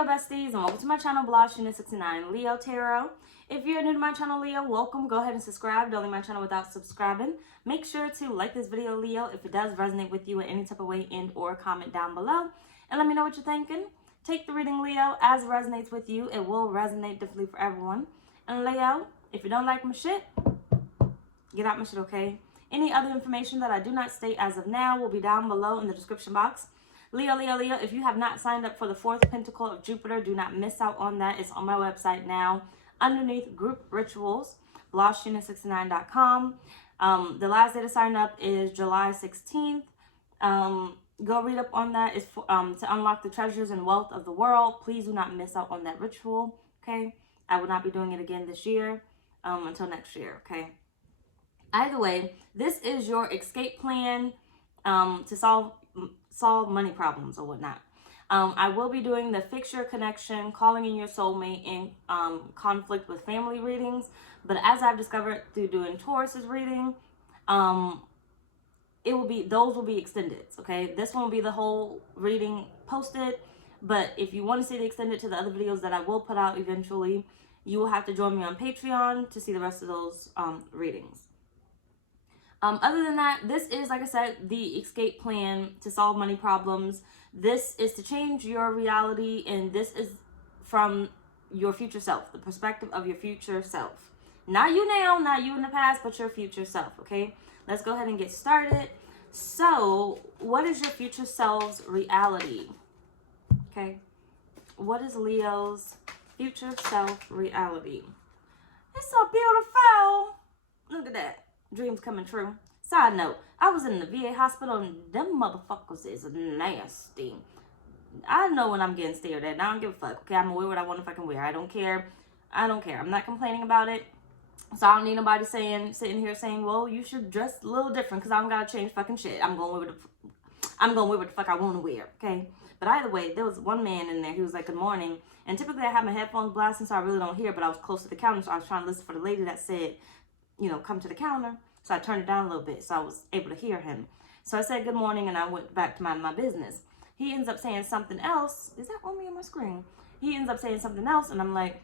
Leo besties, and welcome to my channel, blahscrystalsale Leo Tarot. If you're new to my channel, Leo, welcome. Go ahead and subscribe. Don't leave my channel without subscribing. Make sure to like this video, Leo, if it does resonate with you in any type of way, and or comment down below and let me know what you're thinking. Take the reading, Leo, as it resonates with you. It will resonate differently for everyone. And Leo, if you don't like my shit, get out my shit, okay? Any other information that I do not state as of now will be down below in the description box. Leo, if you have not signed up for the 4th Pentacle of Jupiter, do not miss out on that. It's on my website now, underneath Group Rituals, blahscrystalsale.com. The last day to sign up is July 16th. Go read up on that. It's for, to unlock the treasures and wealth of the world. Please do not miss out on that ritual, okay? I will not be doing it again this year until next year, okay? Either way, this is your escape plan to solve money problems or whatnot. I will be doing the fix your connection, calling in your soulmate, and conflict with family readings. But as I've discovered through doing Taurus's reading, those will be extended. Okay, this one will be the whole reading posted. But if you want to see the extended to the other videos that I will put out eventually, you will have to join me on Patreon to see the rest of those readings. Other than that, this is, like I said, the escape plan to solve money problems. This is to change your reality, and this is from your future self, the perspective of your future self. Not you now, not you in the past, but your future self, okay? Let's go ahead and get started. So, what is your future self's reality? Okay? What is Leo's future self reality? It's so beautiful. Look at that. Dreams coming true. Side note, I was in the VA hospital and them motherfuckers is nasty. I know when I'm getting stared at. I don't give a fuck. Okay, I'm gonna wear what I want to fucking wear. I don't care. I'm not complaining about it. So I don't need nobody sitting here saying, well, you should dress a little different because I don't gotta change fucking shit. I'm gonna wear what the fuck I want to wear. Okay. But either way, there was one man in there. He was like, good morning. And typically I have my headphones blasting, so I really don't hear. But I was close to the counter, so I was trying to listen for the lady that said, you know, come to the counter. So I turned it down a little bit so I was able to hear him. So I said good morning and I went back to my business. He ends up saying something else. Is that on me on my screen? He ends up saying something else and I'm like,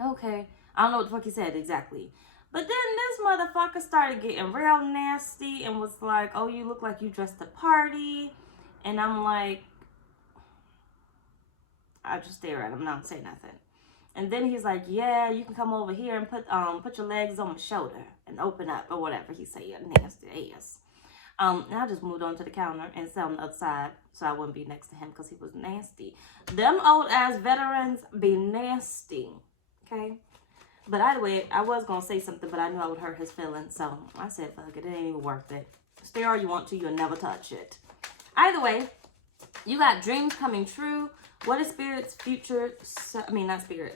okay. I don't know what the fuck he said exactly. But then this motherfucker started getting real nasty and was like, oh, you look like you dressed a party. And I'm like, I just stare at him, not say nothing. And then he's like, yeah, you can come over here and put your legs on my shoulder and open up or whatever he said, nasty ass. And I just moved on to the counter and sat on the other side so I wouldn't be next to him because he was nasty. Them old ass veterans be nasty, okay? But either way, I was going to say something, but I knew I would hurt his feelings. So I said, fuck it, it ain't even worth it. Stare all you want to, you'll never touch it. Either way, you got dreams coming true. What is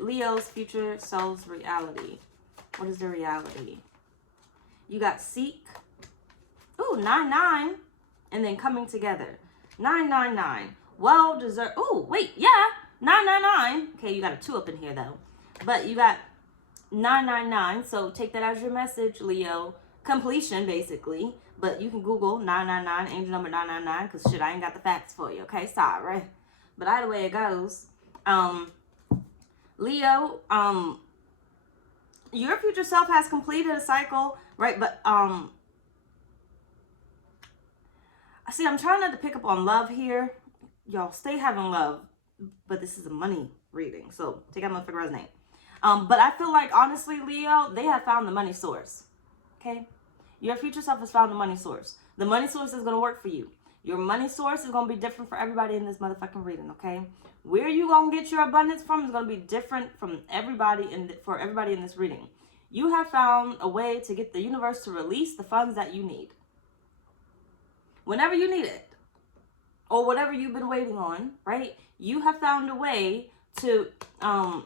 Leo's future soul's reality? What is the reality? You got seek. Ooh, 9-9. And then coming together. 9-9-9. Well deserved. Ooh, wait, yeah. 9-9-9. Okay, you got a 2 up in here though. But you got 9-9-9. So take that as your message, Leo. Completion, basically. But you can Google 999, angel number 999, because shit, I ain't got the facts for you. Okay, sorry. But either way it goes, Leo, your future self has completed a cycle, right? But, see, I'm trying not to pick up on love here. Y'all stay having love, but this is a money reading. So take out my figure resonate. But I feel like, honestly, Leo, they have found the money source, okay? Your future self has found the money source. The money source is going to work for you. Your money source is going to be different for everybody in this motherfucking reading, okay? Where you going to get your abundance from is going to be different from everybody for everybody in this reading. You have found a way to get the universe to release the funds that you need. Whenever you need it, or whatever you've been waiting on, right? You have found a way to,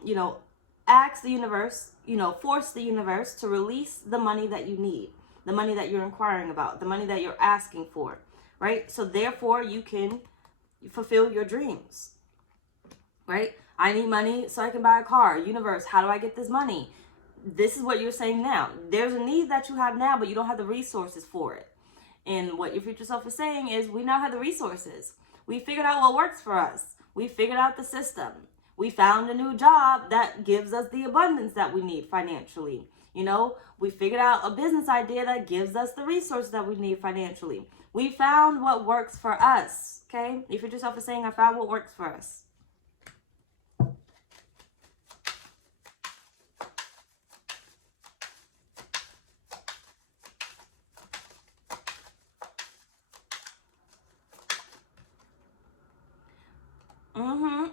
you know, ask the universe, you know, force the universe to release the money that you need, the money that you're inquiring about, the money that you're asking for. Right? So therefore you can fulfill your dreams, right? I need money so I can buy a car. Universe, how do I get this money? This is what you're saying now. There's a need that you have now, but you don't have the resources for it. And what your future self is saying is we now have the resources. We figured out what works for us. We figured out the system. We found a new job that gives us the abundance that we need financially. You know, we figured out a business idea that gives us the resources that we need financially. We found what works for us. Okay? If you're yourself is saying, I found what works for us.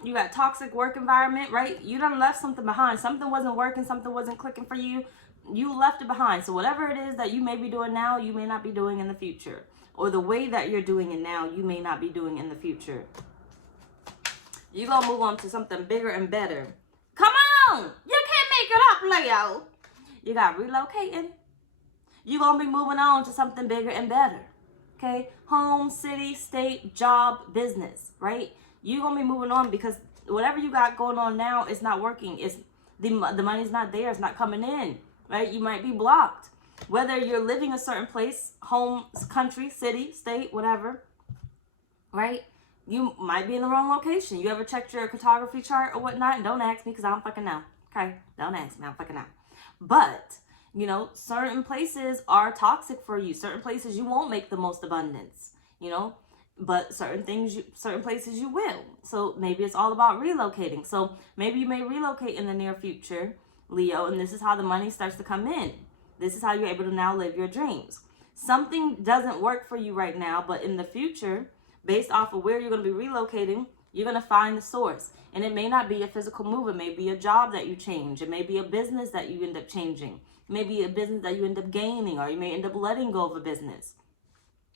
You got toxic work environment, right? You done left something behind. Something wasn't working. Something wasn't clicking for you. You left it behind. So whatever it is that you may be doing now, you may not be doing in the future. Or the way that you're doing it now, you may not be doing in the future. You're going to move on to something bigger and better. Come on! You can't make it up, Leo. You got relocating. You're going to be moving on to something bigger and better. Okay? Home, city, state, job, business, right? You're going to be moving on because whatever you got going on now is not working. It's the money's not there. It's not coming in, right? You might be blocked. Whether you're living a certain place, home, country, city, state, whatever, right? You might be in the wrong location. You ever checked your cartography chart or whatnot? And don't ask me because I don't fucking know. Okay? Don't ask me. I don't fucking know. But, you know, certain places are toxic for you. Certain places you won't make the most abundance, you know? But certain places you will. So maybe it's all about relocating. So maybe you may relocate in the near future, Leo, and this is how the money starts to come in. This is how you're able to now live your dreams. Something doesn't work for you right now, but in the future, based off of where you're going to be relocating, you're going to find the source. And it may not be a physical move. It may be a job that you change. It may be a business that you end up changing. It may be a business that you end up gaining, or you may end up letting go of a business.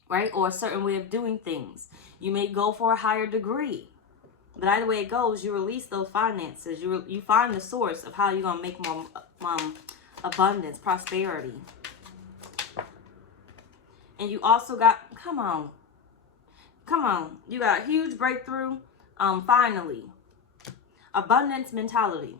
Right? Or a certain way of doing things. You may go for a higher degree. But either way it goes, you release those finances. You find the source of how you're going to make more abundance, prosperity. And you also got, come on. You got a huge breakthrough. Finally. Abundance mentality.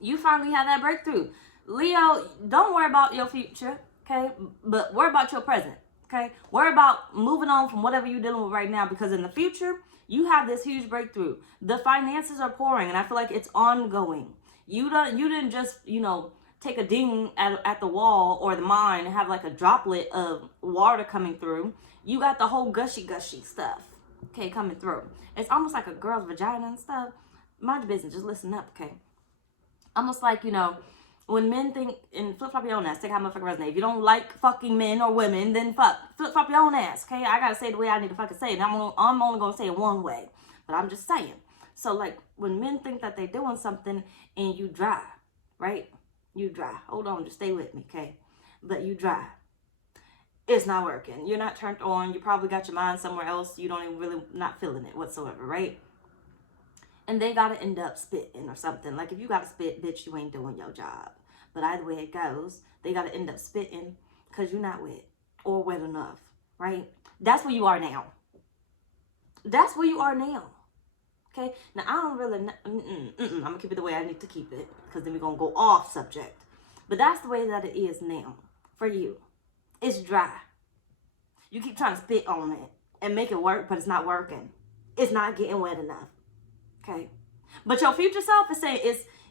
You finally had that breakthrough. Leo, don't worry about your future, okay? But worry about your present. Okay, worry about moving on from whatever you're dealing with right now, because in the future, you have this huge breakthrough. The finances are pouring, and I feel like it's ongoing. You didn't just, you know, take a ding at the wall or the mine and have like a droplet of water coming through. You got the whole gushy stuff, okay, coming through. It's almost like a girl's vagina and stuff. Mind your business, just listen up, okay? Almost like, you know, when men think, and flip-flop your own ass, take how motherfucker resonate. If you don't like fucking men or women, then flip-flop your own ass, okay? I gotta say it the way I need to fucking say it. And I'm only gonna say it one way, but I'm just saying. So, like, when men think that they're doing something and you dry, right? You dry. Hold on, just stay with me, okay? But you dry. It's not working. You're not turned on. You probably got your mind somewhere else. You don't even really, not feeling it whatsoever, right? And they gotta end up spitting or something. Like, if you gotta spit, bitch, you ain't doing your job. But either way it goes, they got to end up spitting because you're not wet or wet enough, right? That's where you are now. That's where you are now, okay? Now, I don't really, I'm going to keep it the way I need to keep it, because then we're going to go off subject. But that's the way that it is now for you. It's dry. You keep trying to spit on it and make it work, but it's not working. It's not getting wet enough, okay? But your future self is saying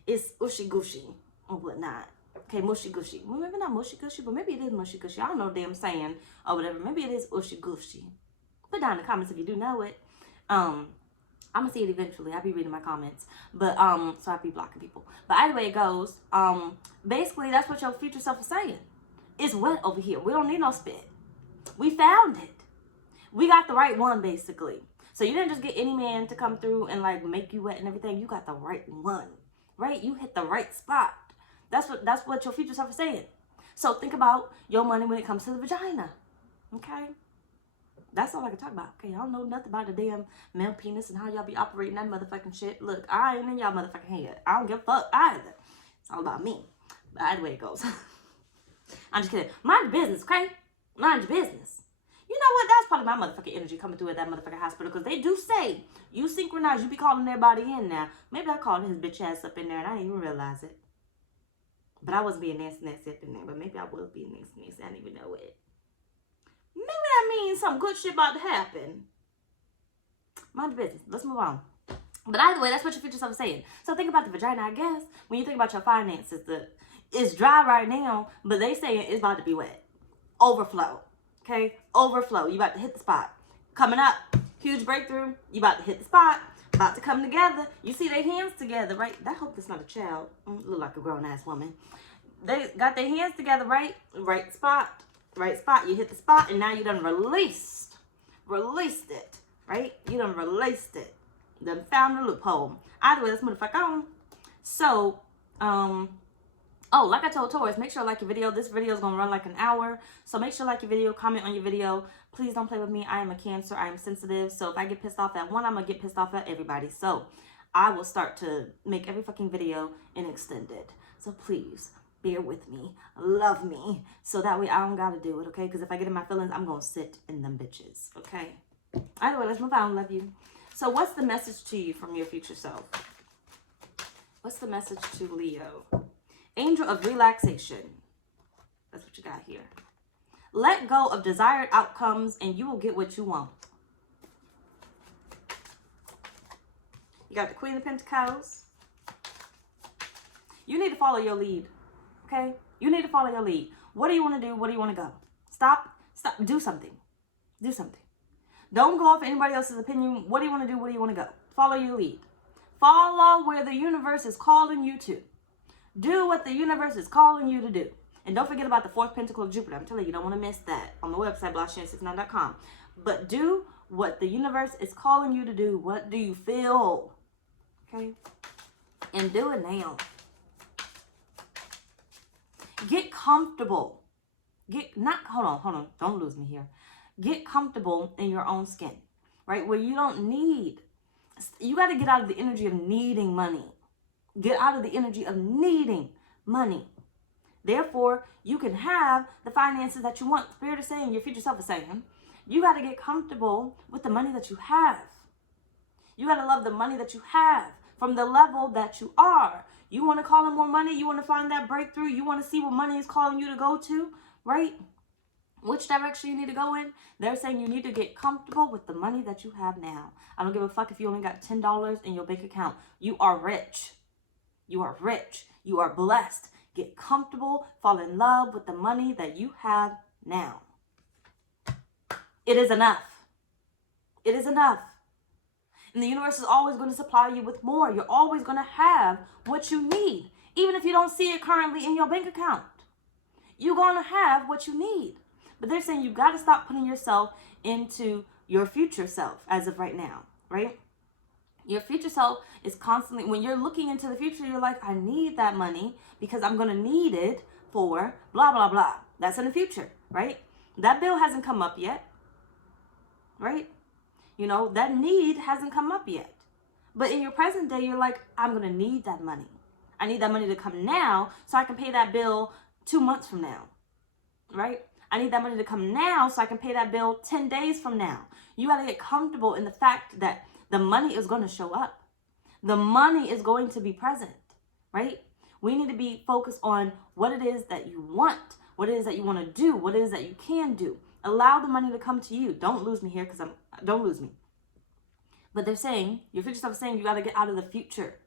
it's ushy-gushy. Or whatnot. Okay, mushy gushy. Well, maybe not mushy gushy, but maybe it is mushy gushy. I don't know the damn saying or whatever. Maybe it is ushy gushy. Put down in the comments if you do know it. I'm gonna see it eventually. I'll be reading my comments. But so I'll be blocking people. But either way it goes, basically that's what your future self is saying. It's wet over here. We don't need no spit. We found it. We got the right one, basically. So you didn't just get any man to come through and like make you wet and everything. You got the right one. Right? You hit the right spot. That's what your future self is saying. So think about your money when it comes to the vagina. Okay? That's all I can talk about. Okay? I don't know nothing about the damn male penis and how y'all be operating that motherfucking shit. Look, I ain't in y'all motherfucking head. I don't give a fuck either. It's all about me. But either way it goes. I'm just kidding. Mind your business, okay? Mind your business. You know what? That's probably my motherfucking energy coming through at that motherfucking hospital, because they do say you synchronize. You be calling everybody in now. Maybe I called his bitch ass up in there and I didn't even realize it. But I wasn't being nasty up in there. But maybe I was being nasty. I didn't even know it. Maybe that means some good shit about to happen. Mind your business. Let's move on. But either way, that's what your future self is saying. So think about the vagina, I guess. When you think about your finances, it's dry right now, but they saying it's about to be wet. Overflow. Okay? Overflow. You about to hit the spot. Coming up. Huge breakthrough. You about to hit the spot. About to come together. You see their hands together, right? I hope that's not a child. Look like a grown-ass woman. They got their hands together, right? Right spot. Right spot. You hit the spot, and now you done released it. Right? You done released it. Done found the loophole. Either way, let's motherfucker on. So, oh, like I told Taurus, make sure you like your video. This video is going to run like an hour. So make sure you like your video, comment on your video. Please don't play with me. I am a Cancer. I am sensitive. So if I get pissed off at one, I'm going to get pissed off at everybody. So I will start to make every fucking video and extend it. So please bear with me. Love me. So that way I don't got to do it, okay? Because if I get in my feelings, I'm going to sit in them bitches, okay? Either way, let's move on. Love you. So what's the message to you from your future self? What's the message to Leo? Angel of relaxation. That's what you got here. Let go of desired outcomes and you will get what you want. You got the Queen of Pentacles. You need to follow your lead. Okay? You need to follow your lead. What do you want to do? Where do you want to go? Stop. Do something. Do something. Don't go off anybody else's opinion. What do you want to do? Where do you want to go? Follow your lead. Follow where the universe is calling you to. Do what the universe is calling you to do. And don't forget about the 4th Pentacle of Jupiter. I'm telling you, don't want to miss that on the website, blahscrystalsale.com. But do what the universe is calling you to do. What do you feel? Okay? And do it now. Get comfortable. Hold on. Don't lose me here. Get comfortable in your own skin, right? Where you don't need, you got to get out of the energy of needing money. Get out of the energy of needing money. Therefore, you can have the finances that you want. Spirit is saying, your future self is saying, you got to get comfortable with the money that you have. You got to love the money that you have from the level that you are. You want to call in more money. You want to find that breakthrough. You want to see what money is calling you to go to, right? Which direction you need to go in. They're saying you need to get comfortable with the money that you have now. I don't give a fuck if you only got $10 in your bank account. You are rich. You are rich. You are blessed. Get comfortable. Fall in love with the money that you have now. It is enough. It is enough. And the universe is always going to supply you with more. You're always going to have what you need. Even if you don't see it currently in your bank account. You're going to have what you need. But they're saying you got to stop putting yourself into your future self as of right now, right? Your future self is constantly, when you're looking into the future, you're like, I need that money because I'm going to need it for blah, blah, blah. That's in the future, right? That bill hasn't come up yet, right? You know, that need hasn't come up yet. But in your present day, you're like, I'm going to need that money. I need that money to come now so I can pay that bill 2 months from now, right? I need that money to come now so I can pay that bill 10 days from now. You got to get comfortable in the fact that the money is going to show up. The money is going to be present, right? We need to be focused on what it is that you want, what it is that you want to do, what it is that you can do. Allow the money to come to you. Don't lose me here because don't lose me. But they're saying, your future self is saying you got to get out of the future.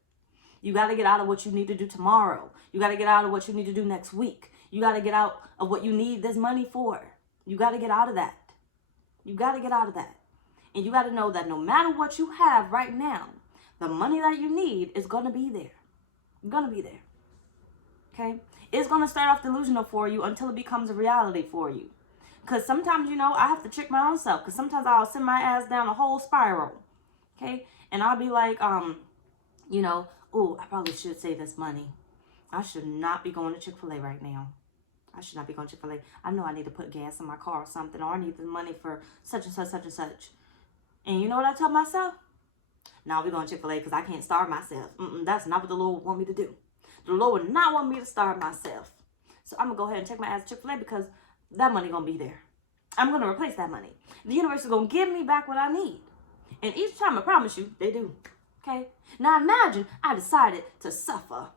You got to get out of what you need to do tomorrow. You got to get out of what you need to do next week. You got to get out of what you need this money for. You got to get out of that. You got to get out of that. And you got to know that no matter what you have right now, the money that you need is going to be there. It's going to be there. Okay? It's going to start off delusional for you until it becomes a reality for you. Because sometimes, you know, I have to trick my own self. Because sometimes I'll send my ass down a whole spiral. Okay? And I'll be like, you know, oh, I probably should save this money. I should not be going to Chick-fil-A right now. I should not be going to Chick-fil-A. I know I need to put gas in my car or something. Or I need the money for such and such, such and such. And you know what I tell myself? No, we're going to Chick-fil-A because I can't starve myself. That's not what the Lord would want me to do. The Lord would not want me to starve myself. So I'm going to go ahead and take my ass to Chick-fil-A because that money going to be there. I'm going to replace that money. The universe is going to give me back what I need. And each time, I promise you, they do. Okay? Now imagine I decided to suffer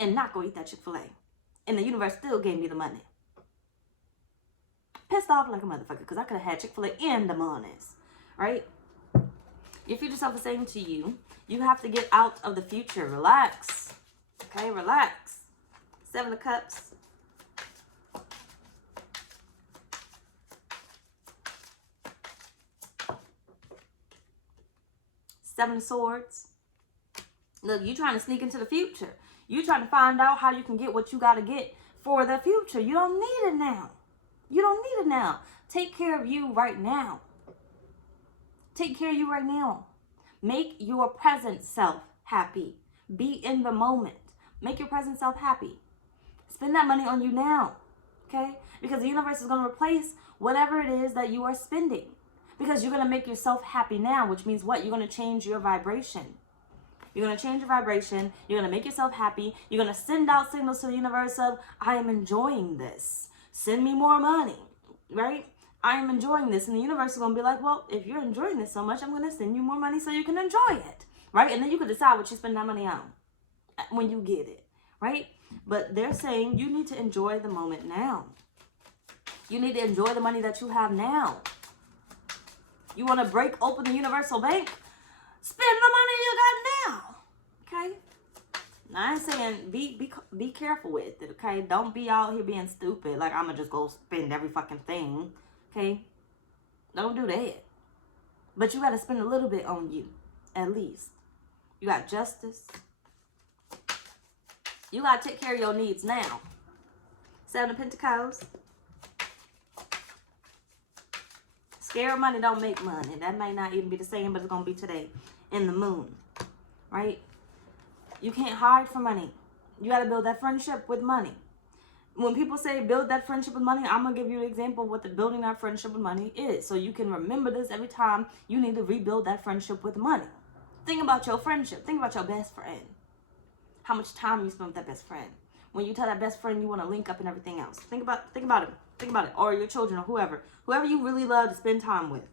and not go eat that Chick-fil-A. And the universe still gave me the money. Pissed off like a motherfucker because I could have had Chick-fil-A in the mornings. Right? Your future self is saying to you, You have to get out of the future. Relax. Okay, relax. 7 of Cups. Seven of Swords. Look, you trying to sneak into the future. You trying to find out how you can get what you got to get for the future. You don't need it now. You don't need it now. Take care of you right now. Take care of you right now. Make your present self happy. Be in the moment. Make your present self happy. Spend that money on you now. Okay? Because the universe is going to replace whatever it is that you are spending. Because you're going to make yourself happy now, which means what? You're going to change your vibration. You're going to change your vibration. You're going to make yourself happy. You're going to send out signals to the universe of, I am enjoying this. Send me more money, right? I am enjoying this. And the universe is going to be like, well, if you're enjoying this so much, I'm going to send you more money so you can enjoy it, right? And then you can decide what you spend that money on when you get it, right? But they're saying you need to enjoy the moment now. You need to enjoy the money that you have now. You want to break open the universal bank? Spend the money you got now. Okay? Now, I ain't saying be careful with it, okay? Don't be out here being stupid. Like, I'm going to just go spend every fucking thing. Okay? Don't do that. But you got to spend a little bit on you, at least. You got justice. You got to take care of your needs now. 7 of Pentacles. Scared money don't make money. That may not even be the same, but it's going to be today. In the moon. Right? You can't hide from money. You got to build that friendship with money. When people say build that friendship with money, I'm going to give you an example of what the building that friendship with money is. So you can remember this every time you need to rebuild that friendship with money. Think about your friendship. Think about your best friend. How much time you spend with that best friend. When you tell that best friend you want to link up and everything else. Think about it. Think about it. Or your children or whoever. Whoever you really love to spend time with.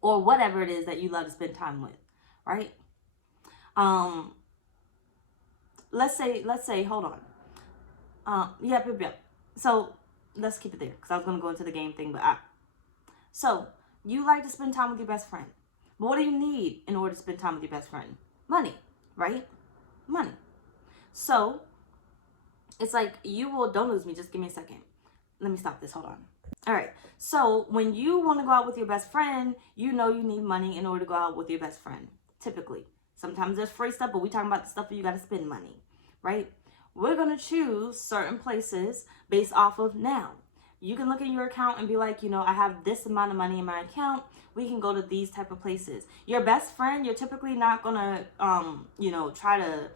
Or whatever it is that you love to spend time with. Right? Let's say, hold on. Yep. So, let's keep it there. Because I was going to go into the game thing. So, you like to spend time with your best friend. But what do you need in order to spend time with your best friend? Money. Right? Money. So, it's like you will, don't lose me, just give me a second. Let me stop this, hold on. All right, so when you want to go out with your best friend, you know you need money in order to go out with your best friend, typically. Sometimes there's free stuff, but we're talking about the stuff where you got to spend money, right? We're going to choose certain places based off of now. You can look at your account and be like, you know, I have this amount of money in my account. We can go to these type of places. Your best friend, you're typically not going to, try to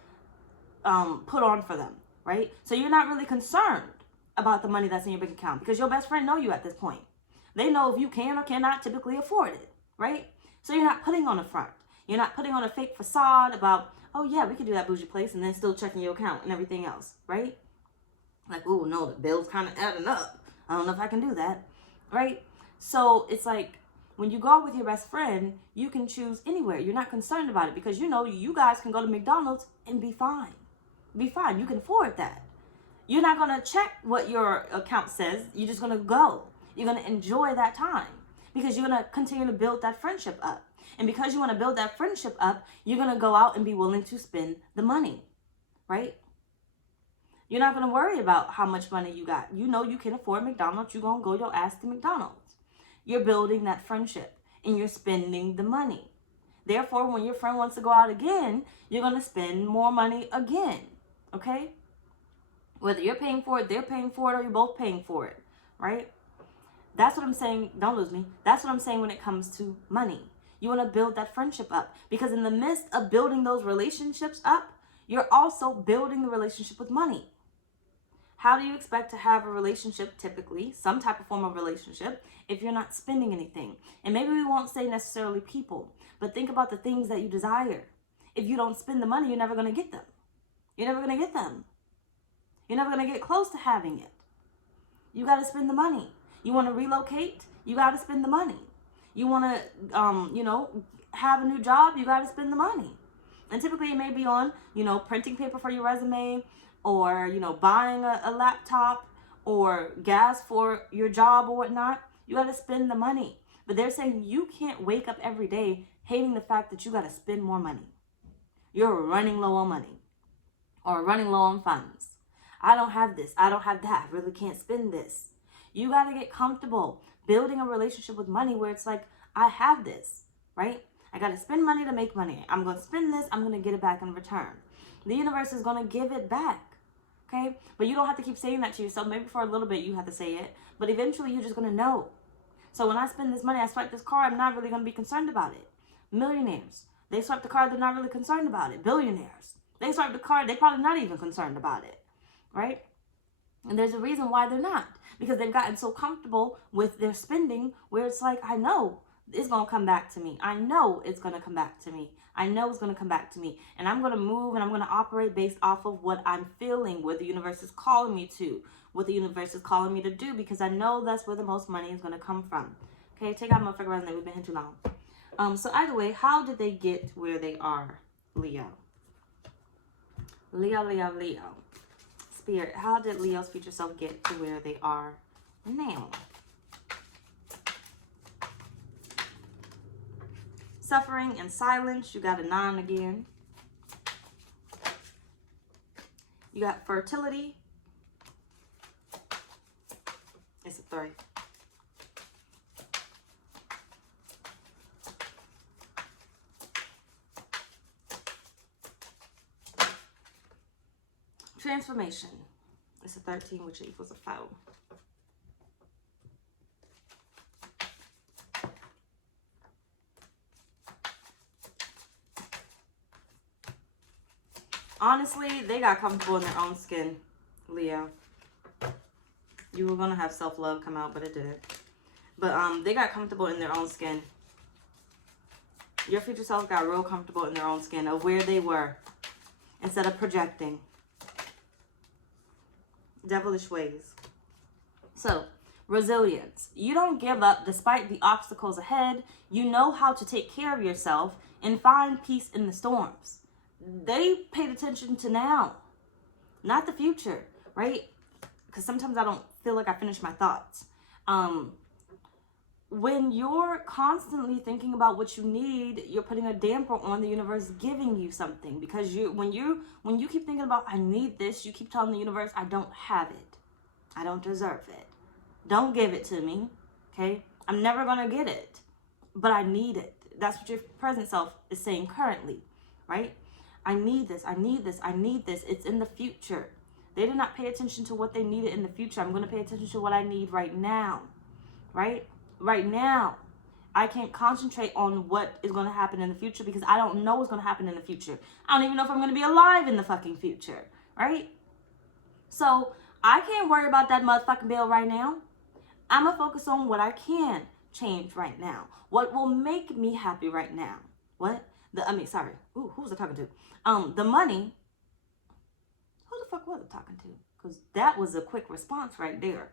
put on for them, right? So you're not really concerned about the money that's in your bank account because your best friend know you at this point. They know if you can or cannot typically afford it, right? So you're not putting on a front. You're not putting on a fake facade about, oh yeah, we can do that bougie place and then still checking your account and everything else, right? Like, oh no, the bill's kind of adding up. I don't know if I can do that, right? So it's like when you go out with your best friend, you can choose anywhere. You're not concerned about it because you know you guys can go to McDonald's and be fine. Be fine. You can afford that. You're not going to check what your account says. You're just going to go. You're going to enjoy that time because you're going to continue to build that friendship up. And because you want to build that friendship up, you're going to go out and be willing to spend the money, right? You're not going to worry about how much money you got. You know you can afford McDonald's. You're going to go your ass to McDonald's. You're building that friendship and you're spending the money. Therefore, when your friend wants to go out again, you're going to spend more money again, okay? Whether you're paying for it, they're paying for it, or you're both paying for it, right? That's what I'm saying. Don't lose me. That's what I'm saying when it comes to money. You want to build that friendship up because in the midst of building those relationships up, you're also building the relationship with money. How do you expect to have a relationship, typically, some type of form of relationship, if you're not spending anything? And maybe we won't say necessarily people, but think about the things that you desire. If you don't spend the money, you're never going to get them. You're never going to get them. You're never going to get close to having it. You got to spend the money. You want to relocate? You got to spend the money. You want to, have a new job? You got to spend the money. And typically it may be on, printing paper for your resume or, buying a laptop or gas for your job or whatnot. You got to spend the money. But they're saying you can't wake up every day hating the fact that you got to spend more money. You're running low on money or running low on funds. I don't have this. I don't have that. I really can't spend this. You got to get comfortable building a relationship with money where it's like, I have this, right? I got to spend money to make money. I'm going to spend this. I'm going to get it back in return. The universe is going to give it back, okay? But you don't have to keep saying that to yourself. Maybe for a little bit you have to say it, but eventually you're just going to know. So when I spend this money, I swipe this card, I'm not really going to be concerned about it. Millionaires, they swipe the card, they're not really concerned about it. Billionaires, they swipe the card, they're probably not even concerned about it, right? And there's a reason why they're not, because they've gotten so comfortable with their spending where it's like, I know it's going to come back to me. I know it's going to come back to me. I know it's going to come back to me. And I'm going to move and I'm going to operate based off of what I'm feeling, what the universe is calling me to, what the universe is calling me to do, because I know that's where the most money is going to come from. Okay, take out motherfucker around there. We've been here too long. So either way, how did they get where they are, Leo? Leo. Spirit, how did Leo's future self get to where they are now? Suffering and silence. You got a 9 again. You got fertility. It's a 3. Transformation. It's a 13, which equals a 4. Honestly, they got comfortable in their own skin, Leo. You were going to have self-love come out, but it didn't. But they got comfortable in their own skin. Your future self got real comfortable in their own skin of where they were instead of projecting. Devilish ways. So, resilience. You don't give up despite the obstacles ahead. You know how to take care of yourself and find peace in the storms. They paid attention to now, not the future, right? Because sometimes I don't feel like I finish my thoughts. When you're constantly thinking about what you need, you're putting a damper on the universe giving you something. Because when you keep thinking about, I need this, you keep telling the universe, I don't have it. I don't deserve it. Don't give it to me, okay? I'm never going to get it, but I need it. That's what your present self is saying currently, right? I need this, I need this, I need this. It's in the future. They did not pay attention to what they needed in the future. I'm going to pay attention to what I need right now, right? Right now. I can't concentrate on what is going to happen in the future because I don't know what's going to happen in the future. I don't even know if I'm going to be alive in the fucking future, right? So I can't worry about that motherfucking bill right now. I'm going to focus on what I can change right now. What will make me happy right now? What? Ooh, who was I talking to? The money. Who the fuck was I talking to? Because that was a quick response right there.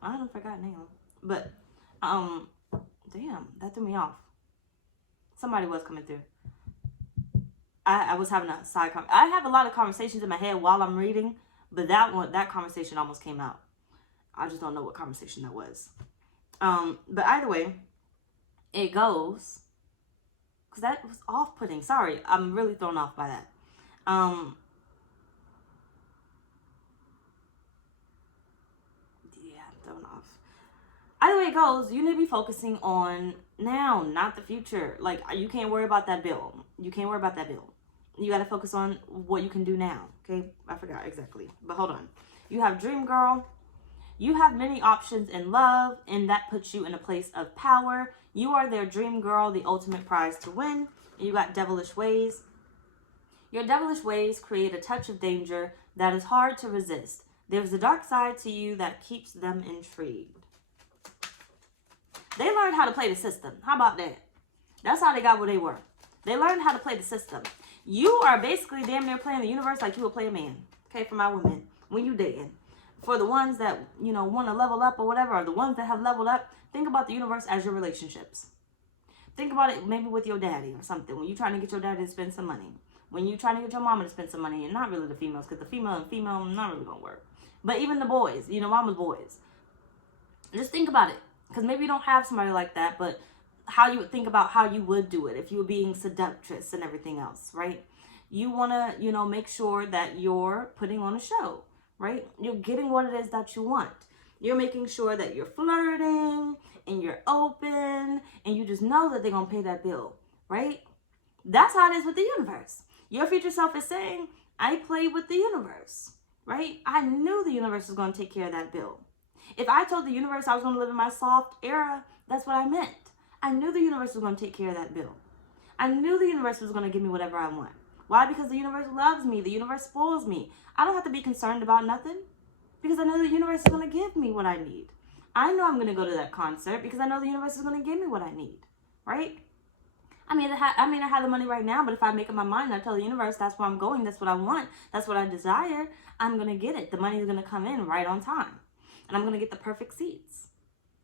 I don't forgot now. But, damn, that threw me off. Somebody was coming through. I was having a side conversation. I have a lot of conversations in my head while I'm reading, but that conversation almost came out. I just don't know what conversation that was. But either way, it goes, because that was off-putting. Sorry, I'm really thrown off by that. Yeah, I'm thrown off. Either way it goes, you need to be focusing on now, not the future. Like, you can't worry about that bill. You can't worry about that bill. You got to focus on what you can do now. Okay, I forgot exactly, but hold on. You have Dream Girl. You have many options in love, and that puts you in a place of power. You are their dream girl, the ultimate prize to win. And you got devilish ways. Your devilish ways create a touch of danger that is hard to resist. There's a dark side to you that keeps them intrigued. They learned how to play the system. How about that? That's how they got where they were. They learned how to play the system. You are basically damn near playing the universe like you would play a man. Okay, for my women, when you dating. For the ones that, you know, want to level up or whatever, or the ones that have leveled up, think about the universe as your relationships. Think about it maybe with your daddy or something. When you're trying to get your daddy to spend some money. When you're trying to get your mama to spend some money. And not really the females, because the female and female not really going to work. But even the boys, you know, mama's boys. Just think about it. Because maybe you don't have somebody like that, but how you would think about how you would do it if you were being seductress and everything else, right? You want to, you know, make sure that you're putting on a show, right? You're getting what it is that you want. You're making sure that you're flirting and you're open and you just know that they're going to pay that bill, right? That's how it is with the universe. Your future self is saying, I played with the universe, right? I knew the universe was going to take care of that bill. If I told the universe I was going to live in my soft era, that's what I meant. I knew the universe was going to take care of that bill. I knew the universe was going to give me whatever I want. Why? Because the universe loves me. The universe spoils me. I don't have to be concerned about nothing because I know the universe is going to give me what I need. I know I'm going to go to that concert because I know the universe is going to give me what I need, right? I mean, I have the money right now, but if I make up my mind, I tell the universe that's where I'm going, that's what I want, that's what I desire, I'm going to get it. The money is going to come in right on time. And I'm going to get the perfect seats.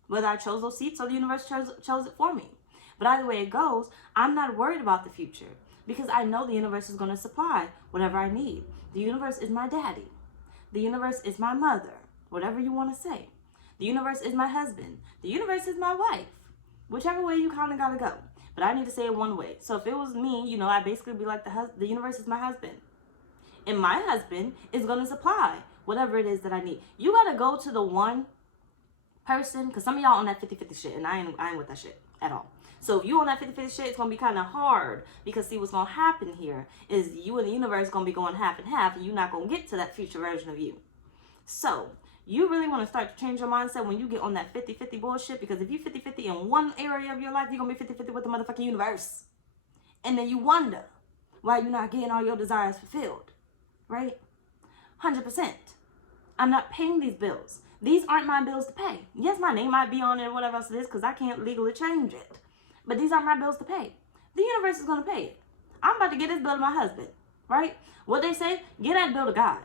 Whether I chose those seats or the universe chose it for me. But either way it goes, I'm not worried about the future because I know the universe is going to supply whatever I need. The universe is my daddy. The universe is my mother, whatever you want to say. The universe is my husband. The universe is my wife. Whichever way you kind of got to go. But I need to say it one way. So if it was me, you know, I'd basically be like the universe is my husband. And my husband is going to supply whatever it is that I need. You got to go to the one person, because some of y'all on that 50-50 shit, and I ain't with that shit at all. So if you on that 50-50 shit, it's going to be kind of hard, because see, what's going to happen here is you and the universe going to be going half and half, and you're not going to get to that future version of you. So you really want to start to change your mindset when you get on that 50-50 bullshit, because if you 50-50 in one area of your life, you're going to be 50-50 with the motherfucking universe. And then you wonder why you're not getting all your desires fulfilled, right? 100%. I'm not paying these bills. These aren't my bills to pay. Yes, my name might be on it or whatever else it is because I can't legally change it. But these aren't my bills to pay. The universe is going to pay it. I'm about to get this bill to my husband, right? What they say, get that bill to God.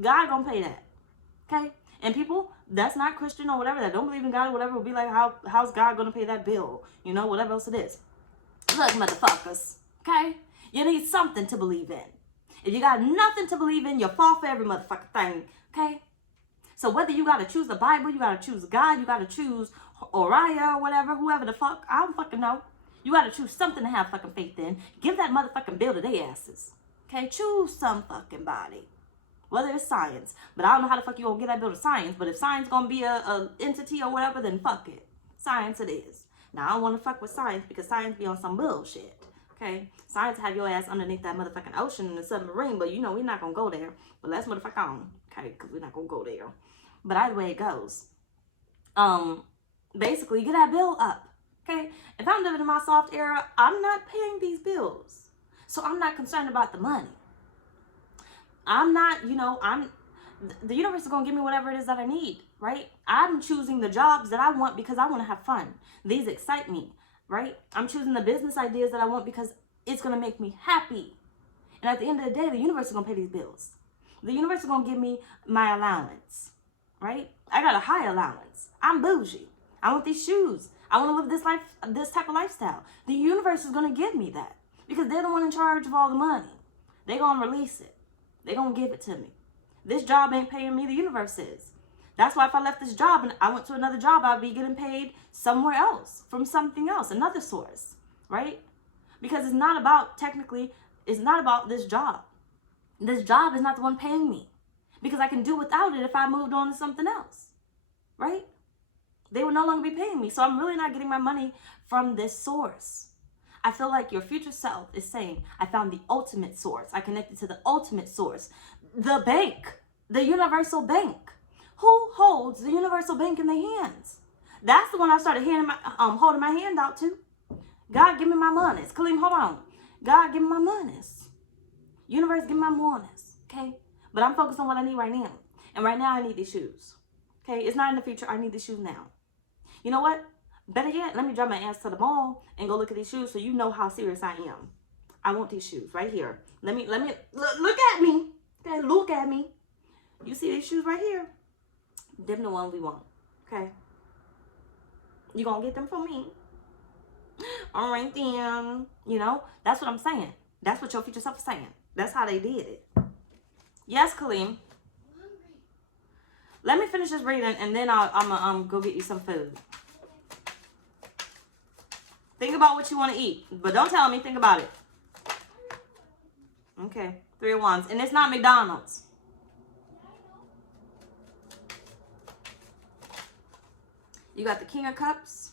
God going to pay that, okay? And people that's not Christian or whatever, that don't believe in God or whatever, will be like, how's God going to pay that bill? You know, whatever else it is. Look, motherfuckers, okay? You need something to believe in. If you got nothing to believe in, you fall for every motherfucking thing, okay? So whether you got to choose the Bible, you got to choose God, you got to choose Oriah or whatever, whoever the fuck, I don't fucking know. You got to choose something to have fucking faith in. Give that motherfucking bill to their asses. Okay, choose some fucking body. Whether it's science. But I don't know how the fuck you gonna get that bill to science. But if science gonna be a entity or whatever, then fuck it. Science it is. Now, I don't want to fuck with science because science be on some bullshit. Okay? Science have your ass underneath that motherfucking ocean in the submarine. But you know, we're not gonna go there. But let's motherfuck on. Okay? Because we're not gonna go there. But either way it goes. Basically, get that bill up. Okay? If I'm living in my soft era, I'm not paying these bills. So I'm not concerned about the money. I'm not, you know, the universe is going to give me whatever it is that I need, right? I'm choosing the jobs that I want because I want to have fun. These excite me, right? I'm choosing the business ideas that I want because it's going to make me happy. And at the end of the day, the universe is going to pay these bills. The universe is going to give me my allowance, right? I got a high allowance. I'm bougie. I want these shoes. I want to live this life, this type of lifestyle. The universe is going to give me that because they're the one in charge of all the money. They're going to release it. They're going to give it to me. This job ain't paying me. The universe is. That's why if I left this job and I went to another job, I'd be getting paid somewhere else from something else, another source, right? Because it's not about, technically, it's not about this job. This job is not the one paying me because I can do without it if I moved on to something else, right? They would no longer be paying me. So I'm really not getting my money from this source. I feel like your future self is saying, I found the ultimate source. I connected to the ultimate source. The bank, the universal bank. Who holds the universal bank in their hands? That's the one I started holding my hand out to. God, give me my monies. Kaleem, hold on. God, give me my monies. Universe, give me my monies. Okay? But I'm focused on what I need right now. And right now, I need these shoes. Okay? It's not in the future. I need these shoes now. You know what? Better yet, let me drive my ass to the mall and go look at these shoes so you know how serious I am. I want these shoes right here. Let me look at me. Okay, look at me. You see these shoes right here? Them the ones we want. Okay. You gonna get them from me? All right then. You know, that's what I'm saying. That's what your future self is saying. That's how they did it. Yes, Kaleem. Let me finish this reading and then I'm gonna go get you some food. Think about what you want to eat. But don't tell me. Think about it. Okay. 3 of Wands. And it's not McDonald's. You got the King of Cups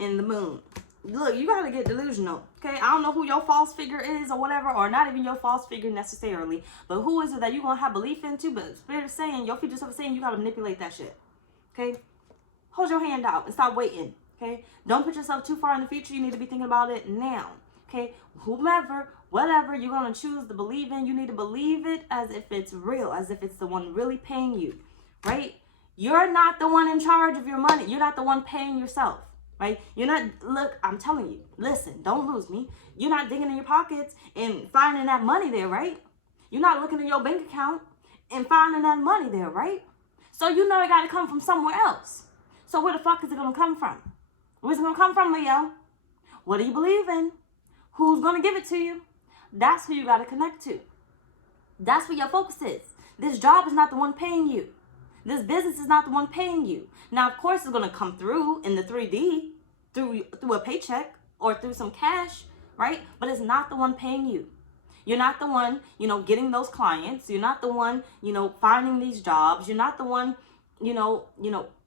and the Moon. Look, you got to get delusional. Okay? I don't know who your false figure is or whatever. Or not even your false figure necessarily. But who is it that you're going to have belief into? But Spirit is saying, your future self is saying you got to manipulate that shit. Okay? Hold your hand out and stop waiting. Okay? Don't put yourself too far in the future. You need to be thinking about it now. Okay? Whomever, whatever you're going to choose to believe in, you need to believe it as if it's real, as if it's the one really paying you, right? You're not the one in charge of your money. You're not the one paying yourself, right? You're not, look, I'm telling you, listen, don't lose me. You're not digging in your pockets and finding that money there, right? You're not looking in your bank account and finding that money there, right? So you know it got to come from somewhere else. So where the fuck is it going to come from? Where's it going to come from, Leo? What do you believe in? Who's going to give it to you? That's who you got to connect to. That's where your focus is. This job is not the one paying you. This business is not the one paying you. Now, of course, it's going to come through in the 3D, through a paycheck or through some cash, right? But it's not the one paying you. You're not the one, getting those clients. You're not the one, finding these jobs. You're not the one,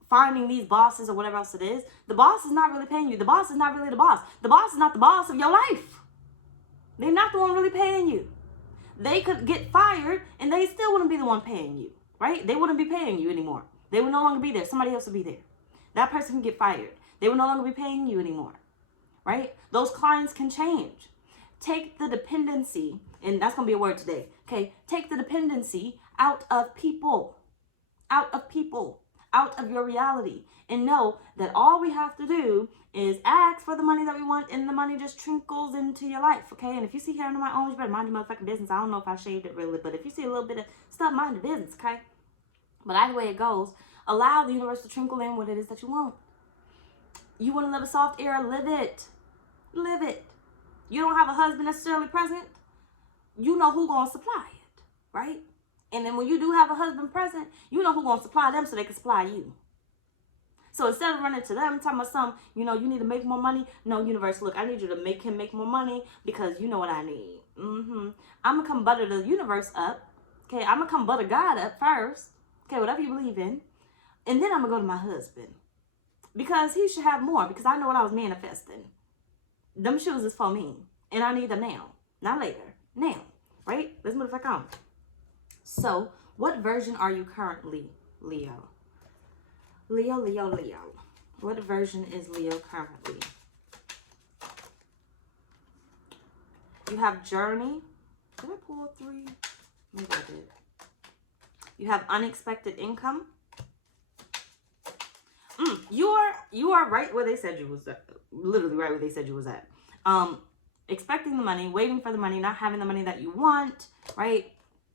finding these bosses or whatever else it is. The boss is not really paying you. The boss is not really the boss. The boss is not the boss of your life. They're not the one really paying you. They could get fired and they still wouldn't be the one paying you, right? They wouldn't be paying you anymore. They would no longer be there. Somebody else would be there. That person can get fired. They would no longer be paying you anymore, right? Those clients can change. Take the dependency, and that's going to be a word today, okay? Take the dependency out of people, out of your reality, and know that all we have to do is ask for the money that we want, and the money just trickles into your life, okay? And if you see hair under my arms, you better mind your motherfucking business. I don't know if I shaved it really, but if you see a little bit of stuff, mind your business, okay? But either way it goes, allow the universe to trickle in what it is that you want. You want to live a soft era, live it. Live it. You don't have a husband necessarily present, you know who's going to supply it, right? And then when you do have a husband present, you know who's going to supply them so they can supply you. So instead of running to them, talking about some, you need to make more money. No, universe, look, I need you to make him make more money because you know what I need. I'm going to come butter the universe up. Okay, I'm going to come butter God up first. Okay, whatever you believe in. And then I'm going to go to my husband. Because he should have more. Because I know what I was manifesting. Them shoes is for me. And I need them now. Not later. Now. Right? Let's move the fuck on. So, what version are you currently, Leo? Leo. What version is Leo currently? You have Journey. Did I pull 3? Maybe I did. You have Unexpected Income. You are right where they said you was at. Literally right where they said you was at. Expecting the money, waiting for the money, not having the money that you want, right?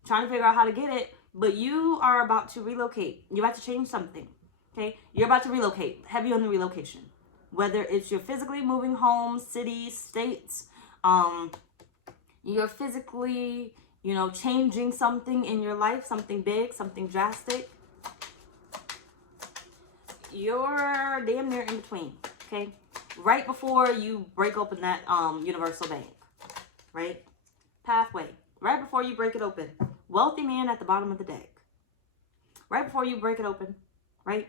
Trying to figure out how to get it, but you are about to relocate. You're about to change something, okay? You're about to relocate. Heavy on the relocation. Whether it's you're physically moving home, cities, states, you're physically, changing something in your life, something big, something drastic. You're damn near in between, okay? Right before you break open that universal bank, right? Pathway. Right before you break it open. Wealthy man at the bottom of the deck. Right before you break it open, right?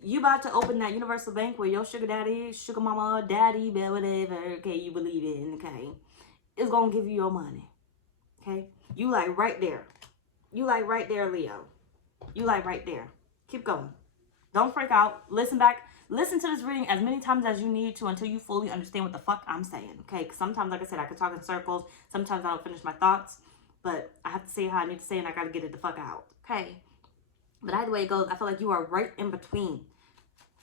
You about to open that universal bank where your sugar daddy, sugar mama, daddy, whatever, okay, you believe in, okay, is going to give you your money, okay? You like right there. You like right there, Leo. You like right there. Keep going. Don't freak out. Listen back. Listen to this reading as many times as you need to until you fully understand what the fuck I'm saying, okay? Because sometimes, like I said, I could talk in circles. Sometimes I don't finish my thoughts. But I have to say how I need to say and I got to get it the fuck out, okay? But either way it goes, I feel like you are right in between.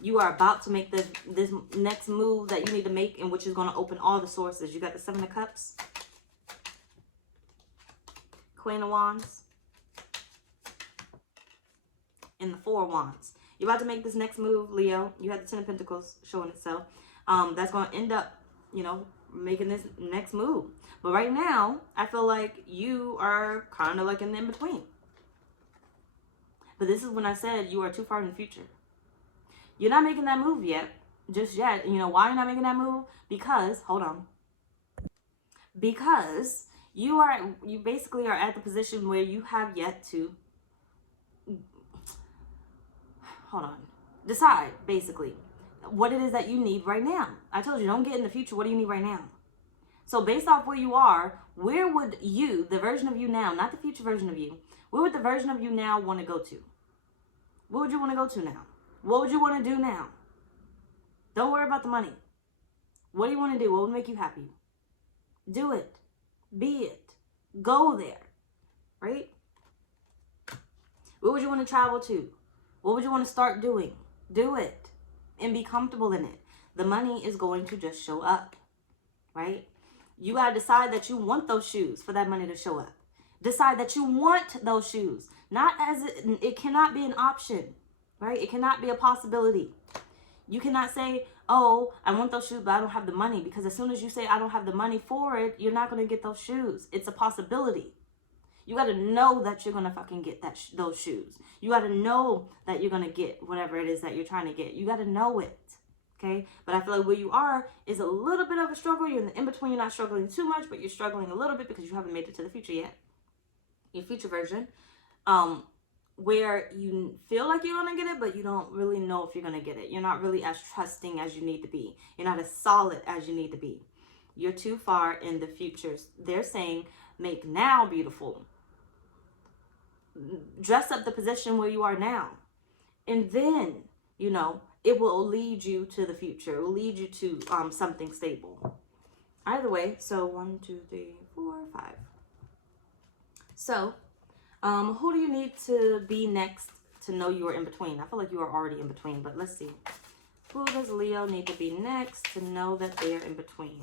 You are about to make this next move that you need to make, in which is going to open all the sources. You got the 7 of Cups. Queen of Wands. And the 4 of Wands. You're about to make this next move, Leo. You have the 10 of Pentacles showing itself. That's going to end up, making this next move. But right now, I feel like you are kind of like in between. But this is when I said you are too far in the future. You're not making that move yet. just yet. You know why you're not making that move? Because, hold on. Because you basically are at the position where you have yet to, hold on, decide, basically, what it is that you need right now. I told you, don't get in the future. What do you need right now? So based off where you are, where would you, the version of you now, not the future version of you, where would the version of you now want to go to? What would you want to go to now? What would you want to do now? Don't worry about the money. What do you want to do? What would make you happy? Do it. Be it. Go there. Right? Where would you want to travel to? What would you want to start doing? Do it. And be comfortable in it. The money is going to just show up. Right? You got to decide that you want those shoes for that money to show up. Decide that you want those shoes. Not as it cannot be an option. Right? It cannot be a possibility. You cannot say, oh, I want those shoes, but I don't have the money. Because as soon as you say, I don't have the money for it, you're not going to get those shoes. It's a possibility. You got to know that you're going to fucking get those shoes. You got to know that you're going to get whatever it is that you're trying to get. You got to know it. Okay? But I feel like where you are is a little bit of a struggle. You're in the in-between. You're not struggling too much, but you're struggling a little bit because you haven't made it to the future yet. Your future version. Where you feel like you're going to get it, but you don't really know if you're going to get it. You're not really as trusting as you need to be. You're not as solid as you need to be. You're too far in the futures. They're saying, make now beautiful. Dress up the position where you are now. And then, you know, it will lead you to the future. It will lead you to something stable. Either way, so 1, 2, 3, 4, 5. So, who do you need to be next to know you are in between? I feel like you are already in between, but let's see. Who does Leo need to be next to know that they're in between?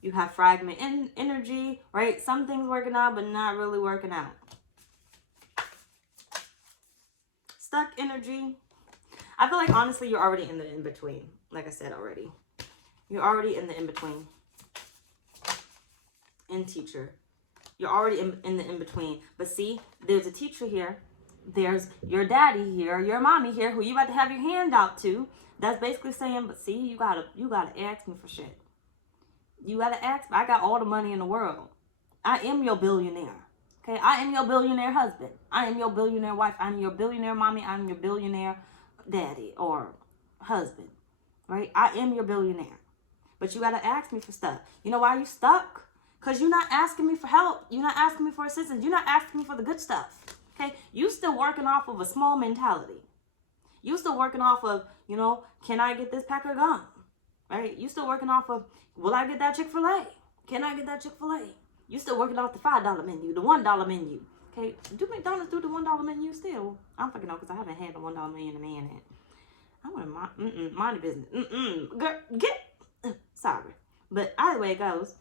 You have fragment energy, right? Some things working out, but not really working out. Stuck energy. I feel like, honestly, you're already in the in-between. Like I said already. You're already in the in-between. In teacher. You're already in the in-between. But see, there's a teacher here. There's your daddy here. Your mommy here who you about to have your hand out to. That's basically saying, but see, you gotta ask me for shit. You gotta ask me. I got all the money in the world. I am your billionaire. Okay, I am your billionaire husband. I am your billionaire wife. I'm your billionaire mommy. I'm your billionaire daddy or husband. Right? I am your billionaire. But you gotta ask me for stuff. You know why you stuck? Because you're not asking me for help. You're not asking me for assistance. You're not asking me for the good stuff. Okay? You still working off of a small mentality. You still working off of, you know, can I get this pack of gum? Right? You still working off of, will I get that Chick-fil-A? Can I get that Chick-fil-A? You still working off the $5 menu, the $1 menu. Okay? Do McDonald's do the $1 menu still? I'm fucking know because I haven't had the $1 menu in a minute. I want to mind your business. Girl, get. Sorry. But either way it goes.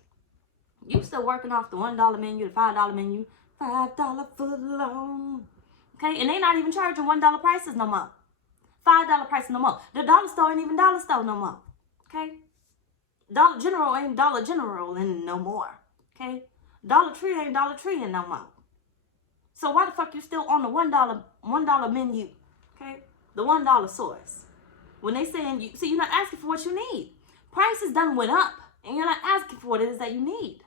You still working off the $1 menu, the $5 menu, $5 foot long. Okay, and they not even charging $1 prices no more. $5 prices no more. The dollar store ain't even dollar store no more. Okay, Dollar General ain't Dollar General and no more. Okay, Dollar Tree ain't Dollar Tree and no more. So why the fuck you still on the $1 menu? Okay, the $1 source. When they saying you see, you're not asking for what you need. Prices done went up, and you're not asking for what it is that you need.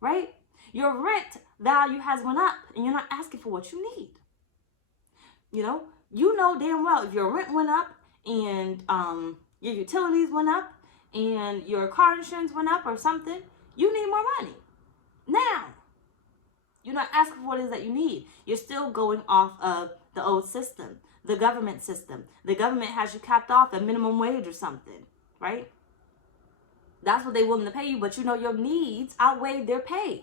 Right? Your rent value has went up and you're not asking for what you need. You know damn well if your rent went up and your utilities went up and your car insurance went up or something, you need more money. Now, you're not asking for what it is that you need. You're still going off of the old system, the government system. The government has you capped off at minimum wage or something, right? That's what they're willing to pay you, but you know your needs outweigh their pay.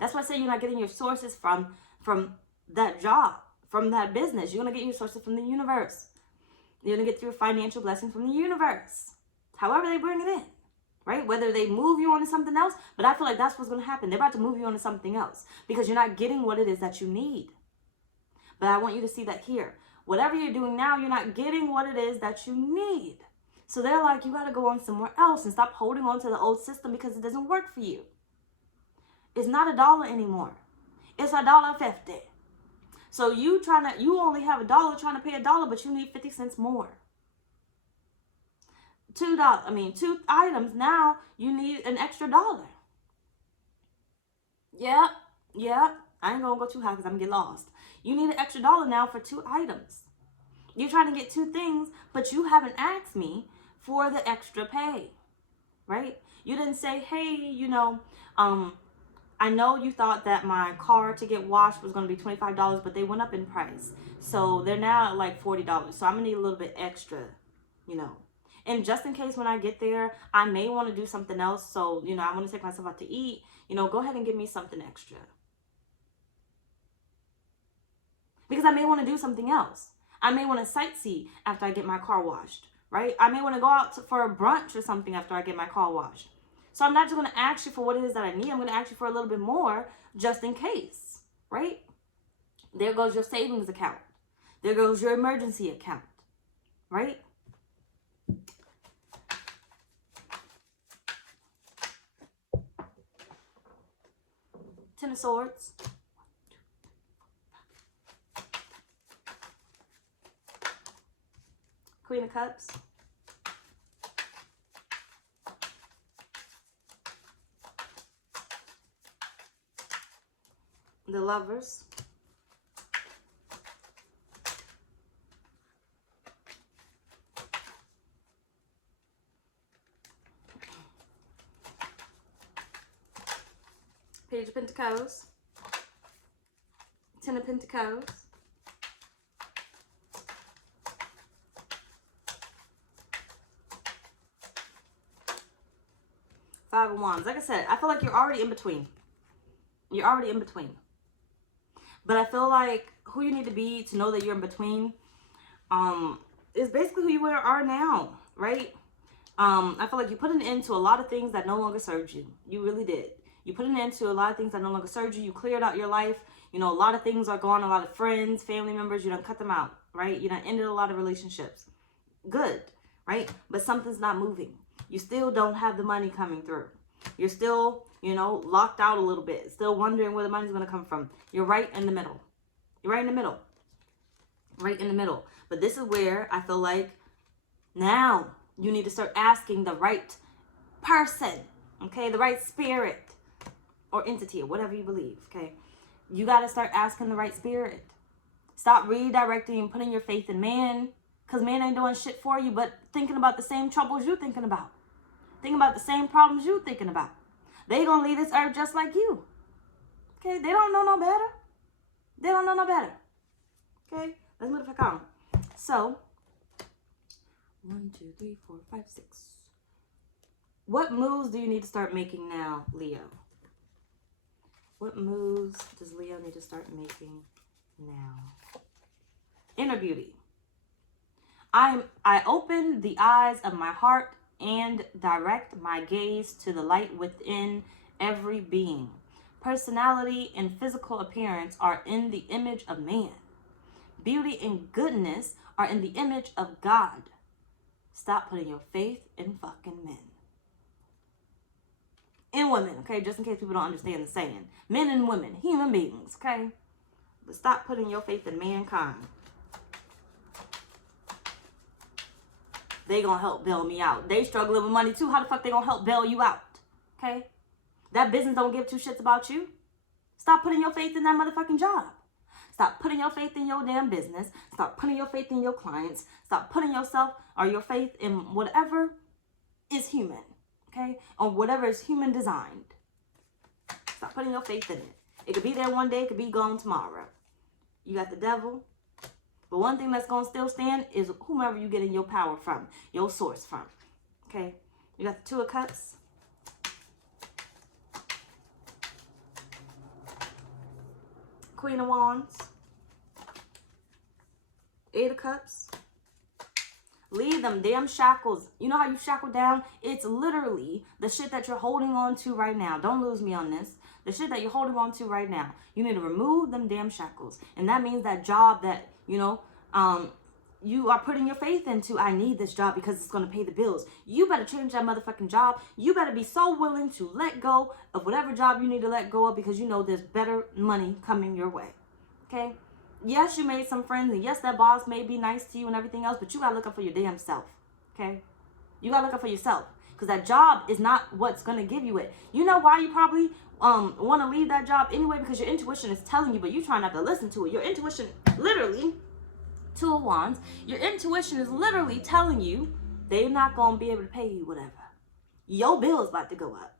That's why I say you're not getting your sources from that job, from that business. You're going to get your sources from the universe. You're going to get your financial blessings from the universe. However they bring it in, right? Whether they move you on to something else, but I feel like that's what's going to happen. They're about to move you on to something else because you're not getting what it is that you need. But I want you to see that here. Whatever you're doing now, you're not getting what it is that you need. So they're like, you got to go on somewhere else and stop holding on to the old system because it doesn't work for you. It's not $1 anymore. It's $1.50. So you only have $1 trying to pay $1, but you need 50 cents more. two items, now you need an extra $1. Yep. I ain't gonna go too high because I'm gonna get lost. You need an extra $1 now for 2 items. You're trying to get 2 things, but you haven't asked me for the extra pay, right? You didn't say, hey, I know you thought that my car to get washed was going to be $25, but they went up in price. So they're now at like $40. So I'm going to need a little bit extra, And just in case when I get there, I may want to do something else. So, I want to take myself out to eat. Go ahead and give me something extra. Because I may want to do something else. I may want to sightsee after I get my car washed, right? I may want to go out for a brunch or something after I get my car washed. So I'm not just going to ask you for what it is that I need. I'm going to ask you for a little bit more just in case, right? There goes your savings account. There goes your emergency account, right? Ten of Swords. Queen of Cups. The Lovers. Page of Pentacles. Ten of Pentacles. Five of Wands. Like I said, I feel like you're already in between. You're already in between. But I feel like who you need to be to know that you're in between is basically who you are now, right? I feel like you put an end to a lot of things that no longer served you. You really did. You put an end to a lot of things that no longer served you. You cleared out your life. A lot of things are gone. A lot of friends, family members, you done cut them out, right? You done ended a lot of relationships. Good, right? But something's not moving. You still don't have the money coming through. You're still, locked out a little bit. Still wondering where the money's going to come from. You're right in the middle. You're right in the middle. Right in the middle. But this is where I feel like now you need to start asking the right person, okay? The right spirit or entity or whatever you believe, okay? You got to start asking the right spirit. Stop redirecting and putting your faith in man, because man ain't doing shit for you, but thinking about the same troubles you thinking about. Thinking about the same problems you thinking about. They gonna leave this earth just like you. Okay, they don't know no better. They don't know no better. Okay, let's move the fuck on. So, 1, 2, 3, 4, 5, 6. What moves do you need to start making now, Leo? What moves does Leo need to start making now? Inner beauty. I open the eyes of my heart and direct my gaze to the light within every being. Personality and physical appearance are in the image of man. Beauty and goodness are in the image of God. Stop putting your faith in fucking men. And women, okay? Just in case people don't understand the saying. Men and women, human beings, okay? But stop putting your faith in mankind. They gonna help bail me out. They struggling with money too. How the fuck they gonna help bail you out? Okay? That business don't give 2 shits about you. Stop putting your faith in that motherfucking job. Stop putting your faith in your damn business. Stop putting your faith in your clients. Stop putting yourself or your faith in whatever is human. Okay? Or whatever is human designed. Stop putting your faith in it. It could be there one day. It could be gone tomorrow. You got the devil. But one thing that's going to still stand is whomever you getting your power from, your source from. Okay? You got the 2 of Cups. Queen of Wands. 8 of Cups. Leave them damn shackles. You know how you shackle down? It's literally the shit that you're holding on to right now. Don't lose me on this. The shit that you're holding on to right now. You need to remove them damn shackles. And that means that job that, you are putting your faith into. I need this job because it's going to pay the bills. You better change that motherfucking job. You better be so willing to let go of whatever job you need to let go of because you know there's better money coming your way. Okay? Yes, you made some friends, and yes, that boss may be nice to you and everything else, but you got to look up for your damn self. Okay? You gotta look out for yourself. Because that job is not what's gonna give you it. You know why you probably want to leave that job anyway? Because your intuition is telling you, but you try not to listen to it. Your intuition, literally, Two of Wands, your intuition is literally telling you they're not gonna be able to pay you whatever. Your bill is about to go up.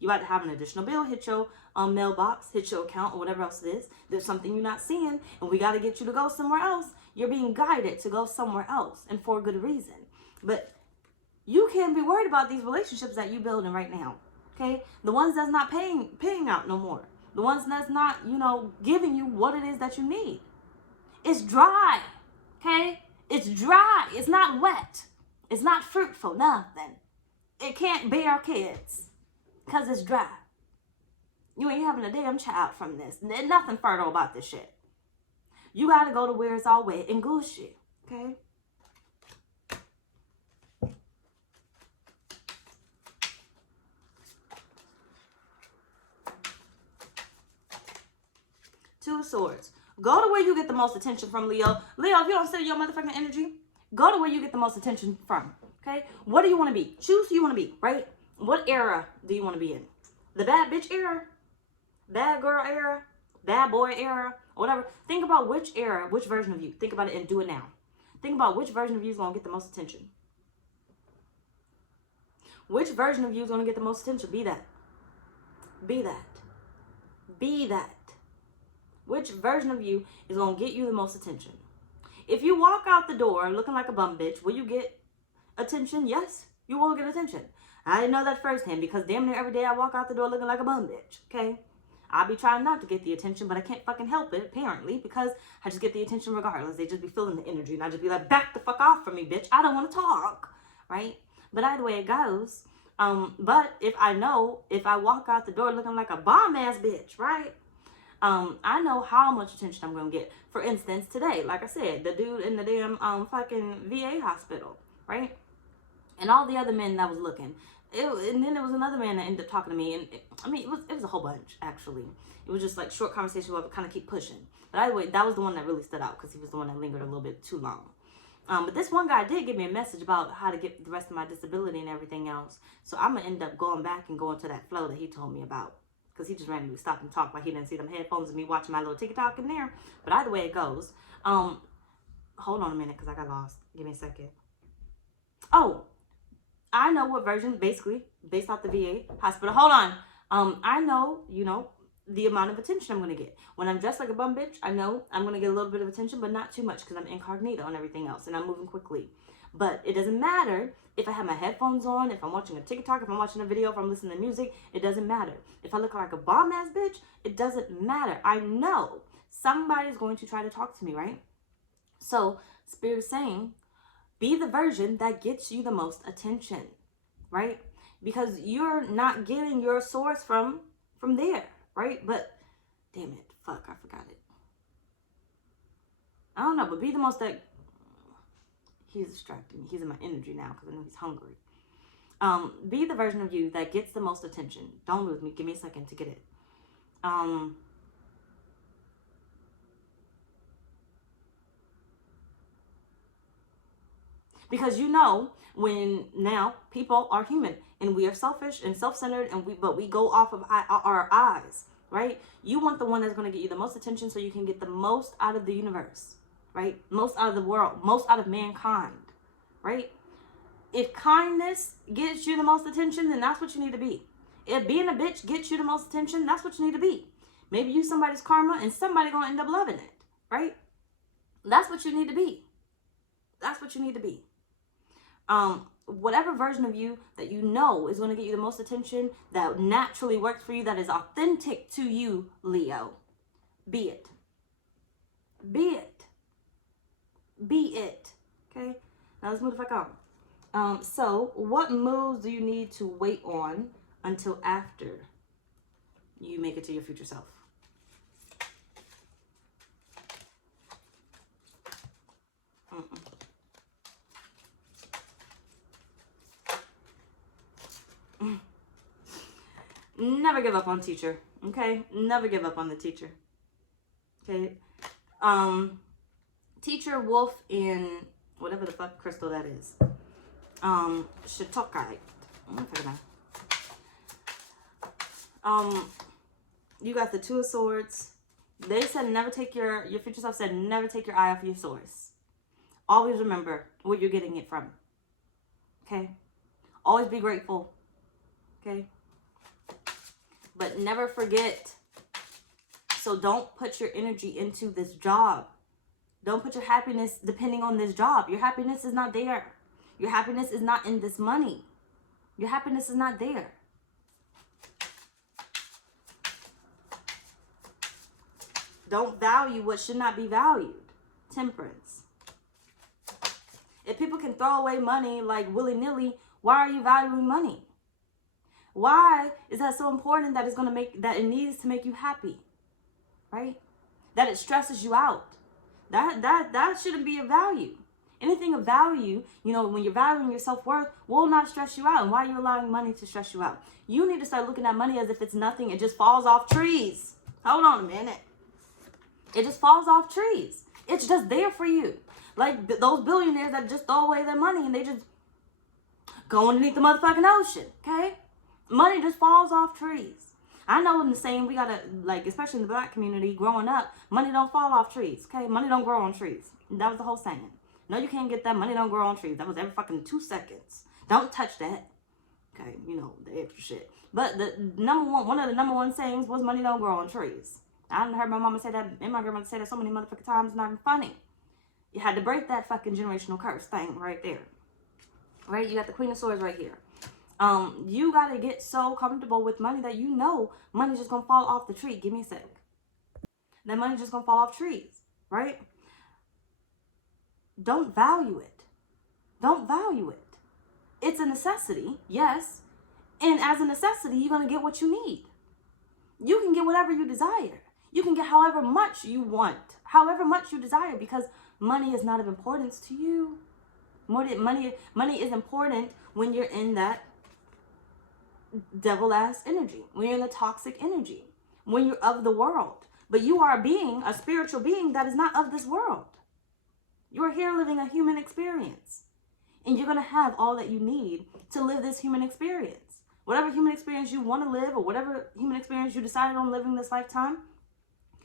You about to have an additional bill hit your mailbox, hit your account, or whatever else it is. There's something you're not seeing, and we got to get you to go somewhere else. You're being guided to go somewhere else, and for a good reason. But you can't be worried about these relationships that you're building right now, okay? The ones that's not paying out no more. The ones that's not, giving you what it is that you need. It's dry, okay? It's dry. It's not wet. It's not fruitful, nothing. It can't bear kids because it's dry. You ain't having a damn child from this. There's nothing fertile about this shit. You got to go to where it's all wet and gushy, okay? Two of Swords. Go to where you get the most attention from, Leo. Leo, if you don't set your motherfucking energy, go to where you get the most attention from, okay? What do you want to be? Choose who you want to be, right? What era do you want to be in? The bad bitch era? Bad girl era? Bad boy era? Or whatever. Think about which era, which version of you. Think about it and do it now. Think about which version of you is going to get the most attention. Which version of you is going to get the most attention? Be that. Be that. Be that. Which version of you is going to get you the most attention? If you walk out the door looking like a bum bitch, will you get attention? Yes, you will get attention. I didn't know that firsthand because damn near every day I walk out the door looking like a bum bitch, okay? I'll be trying not to get the attention, but I can't fucking help it, apparently, because I just get the attention regardless. They just be feeling the energy, and I just be like, back the fuck off from me, bitch. I don't want to talk, right? But either way it goes. But if I walk out the door looking like a bomb-ass bitch, right? I know how much attention I'm going to get. For instance, today, like I said, the dude in the damn fucking VA hospital, right? And all the other men that was looking. And then there was another man that ended up talking to me. And it was a whole bunch, actually. It was just like short conversation where I would kind of keep pushing. But either way, that was the one that really stood out because he was the one that lingered a little bit too long. But this one guy did give me a message about how to get the rest of my disability and everything else. So I'm going to end up going back and going to that flow that he told me about. Because he just randomly stopped and talked like he didn't see them headphones and me watching my little TikTok in there. But either way it goes. Hold on a minute because I got lost. Give me a second. Oh, I know what version, basically, based off the VA hospital. Hold on. I know, the amount of attention I'm going to get. When I'm dressed like a bum bitch, I know I'm going to get a little bit of attention, but not too much because I'm incognito and everything else. And I'm moving quickly. But it doesn't matter if I have my headphones on, if I'm watching a TikTok, if I'm watching a video, if I'm listening to music. It doesn't matter. If I look like a bomb-ass bitch, it doesn't matter. I know somebody's going to try to talk to me, right? So, Spirit is saying, be the version that gets you the most attention, right? Because you're not getting your source from there, right? But, damn it, fuck, I forgot it. I don't know, but be the most that... He's distracting me. He's in my energy now because I know he's hungry. Be the version of you that gets the most attention. Don't lose me. Give me a second to get it. Because when now people are human and we are selfish and self-centered but we go off of our eyes, right? You want the one that's going to get you the most attention so you can get the most out of the universe, right? Most out of the world, most out of mankind, right? If kindness gets you the most attention, then that's what you need to be. If being a bitch gets you the most attention, that's what you need to be. Maybe you somebody's karma and somebody going to end up loving it, right? That's what you need to be. That's what you need to be. Whatever version of you that you know is going to get you the most attention, that naturally works for you, that is authentic to you, Leo, be it. Be it. Be it. Okay? Now let's move the fuck on. So what moves do you need to wait on until after you make it to your future self? Never give up on teacher, okay? Never give up on the teacher, okay? Teacher, wolf, and whatever the fuck crystal that is. Shiitake. You got the Two of Swords. They said never take your future self said never take your eye off your source. Always remember where you're getting it from. Okay? Always be grateful. Okay? But never forget. So don't put your energy into this job. Don't put your happiness depending on this job. Your happiness is not there. Your happiness is not in this money. Your happiness is not there. Don't value what should not be valued. Temperance. If people can throw away money like willy-nilly, why are you valuing money? Why is that so important that it's going to make, that it needs to make you happy? Right? That it stresses you out. That shouldn't be a value. Anything of value, you know, when you're valuing your self-worth, will not stress you out. And why are you allowing money to stress you out? You need to start looking at money as if it's nothing. It just falls off trees. Hold on a minute. It just falls off trees. It's just there for you. Like those billionaires that just throw away their money and they just go underneath the motherfucking ocean. Okay? Money just falls off trees. I know in the same, we gotta, like, especially in the Black community, growing up, money don't fall off trees, okay? Money don't grow on trees. That was the whole saying. No, you can't get that. Money don't grow on trees. That was every fucking 2 seconds. Don't touch that. Okay, you know, the extra shit. But the one of the number one sayings was money don't grow on trees. I done heard my mama say that, and my grandmother say that so many motherfucking times, it's not even funny. You had to break that fucking generational curse thing right there. Right? You got the Queen of Swords right here. You gotta get so comfortable with money that you know money's just gonna fall off the tree. Give me a sec. That money's just gonna fall off trees, right? Don't value it. Don't value it. It's a necessity, yes. And as a necessity, you're gonna get what you need. You can get whatever you desire. You can get however much you want, however much you desire, because money is not of importance to you. Money is important when you're in that devil-ass energy, when you're in the toxic energy, when you're of the world. But you are a being, a spiritual being that is not of this world. You're here living a human experience. And you're going to have all that you need to live this human experience. Whatever human experience you want to live, or whatever human experience you decided on living this lifetime,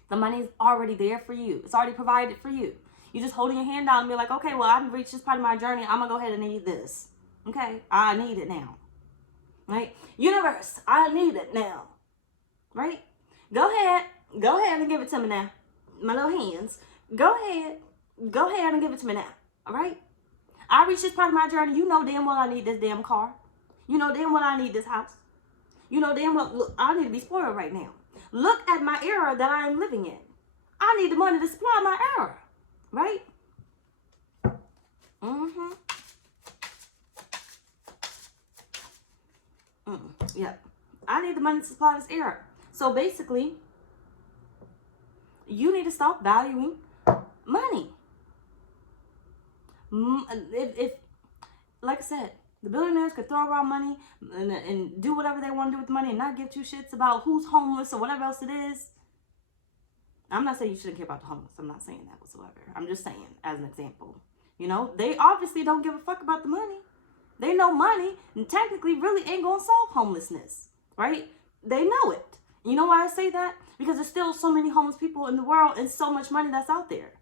the money's already there for you. It's already provided for you. You're just holding your hand out and be like, okay, well, I've reached this part of my journey. I'm going to go ahead and need this. Okay? I need it now. Right? Universe, I need it now. Right? Go ahead and give it to me now. My little hands. Go ahead and give it to me now. All right? I reached this part of my journey. You know damn well I need this damn car. You know damn well I need this house. You know damn well, look, I need to be spoiled right now. Look at my era that I am living in. I need the money to supply my era. Right? Yep. I need the money to supply this era. So basically, you need to stop valuing money. If like I said, the billionaires could throw around money and do whatever they want to do with the money and not give two shits about who's homeless or whatever else it is. I'm not saying you shouldn't care about the homeless. I'm not saying that whatsoever. I'm just saying, as an example. You know, they obviously don't give a fuck about the money. They know money and technically really ain't gonna solve homelessness, right? They know it. You know why I say that? Because there's still so many homeless people in the world and so much money that's out there.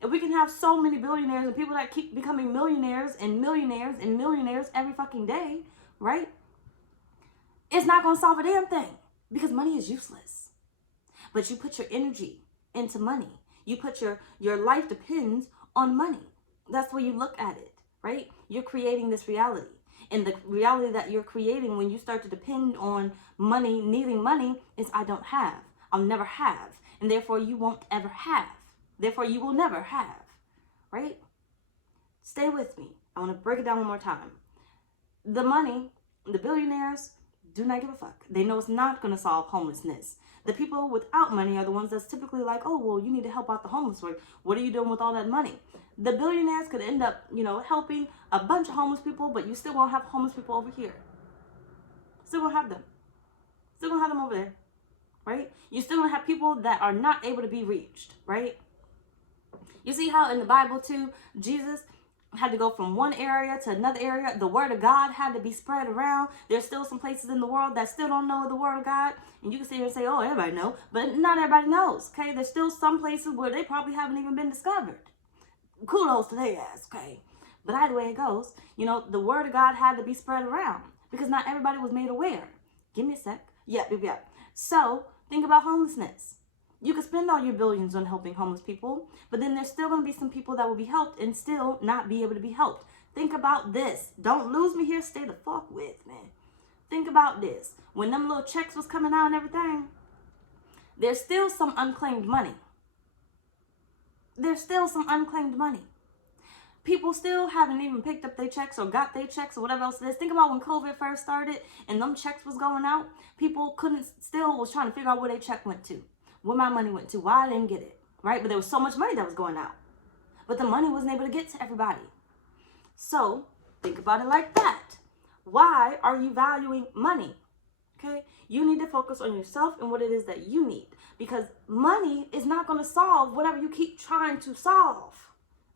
If we can have so many billionaires and people that keep becoming millionaires and millionaires and millionaires every fucking day, right? It's not gonna solve a damn thing because money is useless. But you put your energy into money. You put your life depends on money. That's where you look at it, right? You're creating this reality. And the reality that you're creating when you start to depend on money, needing money, is I don't have. I'll never have. And therefore you won't ever have. Therefore you will never have, right? Stay with me. I want to break it down one more time. The money, the billionaires do not give a fuck. They know it's not going to solve homelessness. The people without money are the ones that's typically like, oh, well, you need to help out the homeless. What are you doing with all that money? The billionaires could end up, you know, helping a bunch of homeless people, but you still won't have homeless people over here. Still gonna have them. Still gonna have them over there, right? You're still gonna have people that are not able to be reached, right? You see how in the Bible too, Jesus, had to go from one area to another area. The word of God had to be spread around. There's still some places in the world that still don't know the word of God. And you can sit here and say, oh, everybody know. But not everybody knows, okay? There's still some places where they probably haven't even been discovered. Kudos to their ass, okay? But either way it goes, you know, the word of God had to be spread around because not everybody was made aware. Give me a sec. Yep. So think about homelessness. You could spend all your billions on helping homeless people, but then there's still going to be some people that will be helped and still not be able to be helped. Think about this. Don't lose me here. Stay the fuck with, man. Think about this. When them little checks was coming out and everything, there's still some unclaimed money. There's still some unclaimed money. People still haven't even picked up their checks or got their checks or whatever else it is. Think about when COVID first started and them checks was going out. People was trying to figure out where their check went to. Where my money went to, why I didn't get it, right? But there was so much money that was going out. But the money wasn't able to get to everybody. So think about it like that. Why are you valuing money? Okay? You need to focus on yourself and what it is that you need. Because money is not going to solve whatever you keep trying to solve.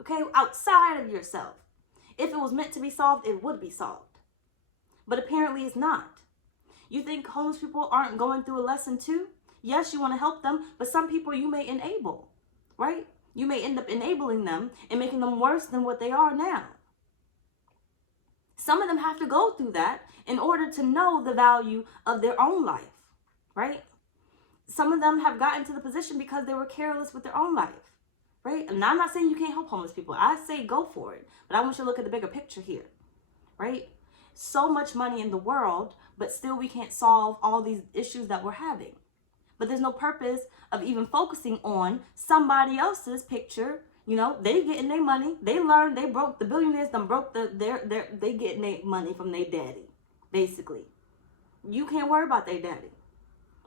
Okay? Outside of yourself. If it was meant to be solved, it would be solved. But apparently it's not. You think homeless people aren't going through a lesson too? Yes, you want to help them, but some people you may enable, right? You may end up enabling them and making them worse than what they are now. Some of them have to go through that in order to know the value of their own life, right? Some of them have gotten to the position because they were careless with their own life, right? And I'm not saying you can't help homeless people. I say go for it, but I want you to look at the bigger picture here, right? So much money in the world, but still we can't solve all these issues that we're having. But there's no purpose of even focusing on somebody else's picture. You know, they getting their money. They learned, they broke, the billionaires done broke they getting their money from their daddy, basically. You can't worry about their daddy.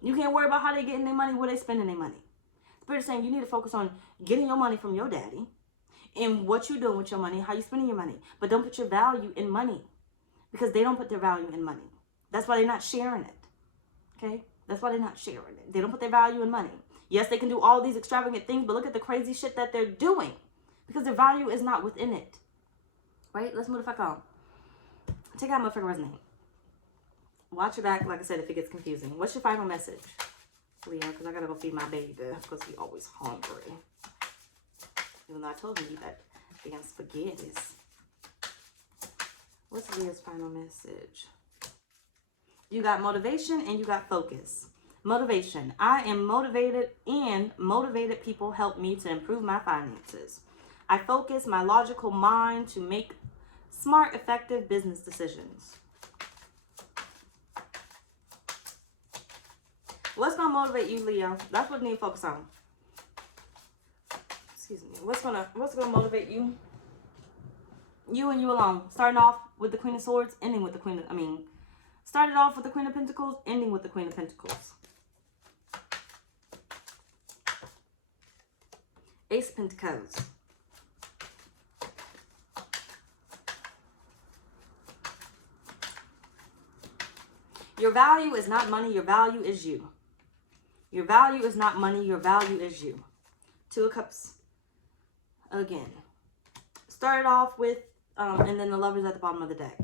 You can't worry about how they getting their money, where they spending their money. Spirit is saying you need to focus on getting your money from your daddy and what you doing with your money, how you spending your money. But don't put your value in money because they don't put their value in money. That's why they're not sharing it, okay? That's why they're not sharing it. They don't put their value in money. Yes, they can do all these extravagant things, but look at the crazy shit that they're doing because their value is not within it. Right? Let's move the fuck on. Check out my freaking resume. Watch your back, like I said, if it gets confusing. What's your final message, Leo? Because I got to go feed my baby because he's always hungry. Even though I told him to eat that damn spaghettis. What's Leo's final message? You got motivation and you got focus. Motivation. I am motivated and motivated people help me to improve my finances. I focus my logical mind to make smart, effective business decisions. What's going to motivate you, Leo? That's what you need to focus on. Excuse me. What's going to motivate you? You and you alone. Starting off with the Queen of Swords, ending with the started off with the Queen of Pentacles, ending with the Queen of Pentacles. Ace of Pentacles. Your value is not money. Your value is you. Your value is not money. Your value is you. Two of Cups. Again. Started off with, and then the Lovers at the bottom of the deck.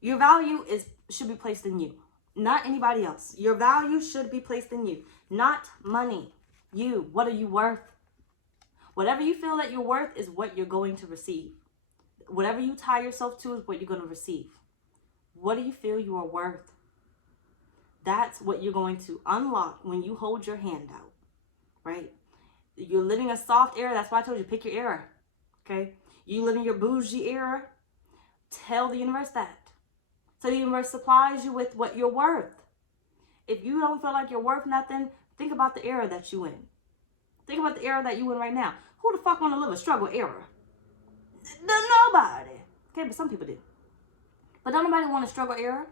Your value should be placed in you, not anybody else. Your value should be placed in you, not money. You, what are you worth? Whatever you feel that you're worth is what you're going to receive. Whatever you tie yourself to is what you're going to receive. What do you feel you are worth? That's what you're going to unlock when you hold your hand out, right? You're living a soft era. That's why I told you, pick your era, okay? You live in your bougie era. Tell the universe that. So the universe supplies you with what you're worth. If you don't feel like you're worth nothing, think about the era that you in. Think about the era that you in right now. Who the fuck want to live a struggle era? Nobody. Okay, but some people do. But don't nobody want a struggle era.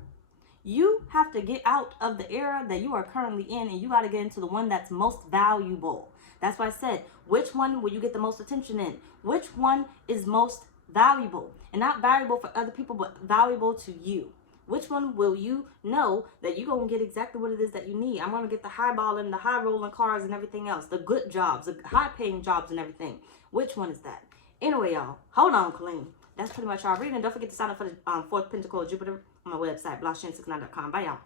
You have to get out of the era that you are currently in, and you got to get into the one that's most valuable. That's why I said, which one will you get the most attention in? Which one is most valuable? And not valuable for other people, but valuable to you. Which one will you know that you're going to get exactly what it is that you need? I'm going to get the high balling, the high rolling cars and everything else. The good jobs, the high paying jobs and everything. Which one is that? Anyway, y'all, hold on, Colleen. That's pretty much our reading. Don't forget to sign up for the fourth Pentacle of Jupiter on my website, blahscrystalsale.com. Bye, y'all.